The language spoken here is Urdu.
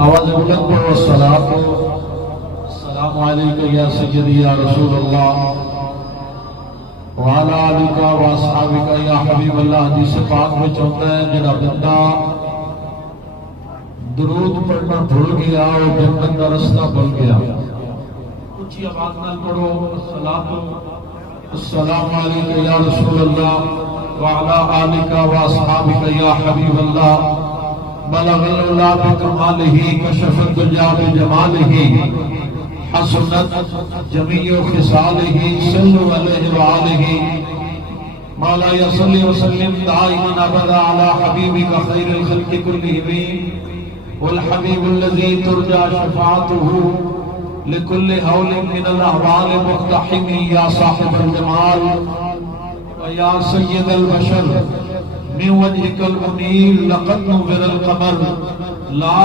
آواز بلند پڑھو السلام علیکم یا سیدی یا رسول اللہ وعلی آلک و اصحابک یا حبیب اللہ۔ حدیث پاک میں چاہتا ہے جڑا بندہ درود پڑھنا بھول گیا اور جنت کا رستہ بھول گیا۔ اونچی آواز نال پڑھو السلام علیکم یا رسول اللہ وعلی آلک و اصحابک یا حبیب اللہ۔ بلغ العلا بکمالہ کشف الدجا بجمالہ حسنت جمیع خصالہ صلوا علیہ وآلہ۔ مولا صلی وسلم دائما ابدا علی حبیبک خیر الخلق کلہم والحبیب الذی ترجى شفاعته لكل هول من الاحوال مقتحم یا صاحب الجمال ویا سید البشر من وجهك المنیر لقد نور القمر لا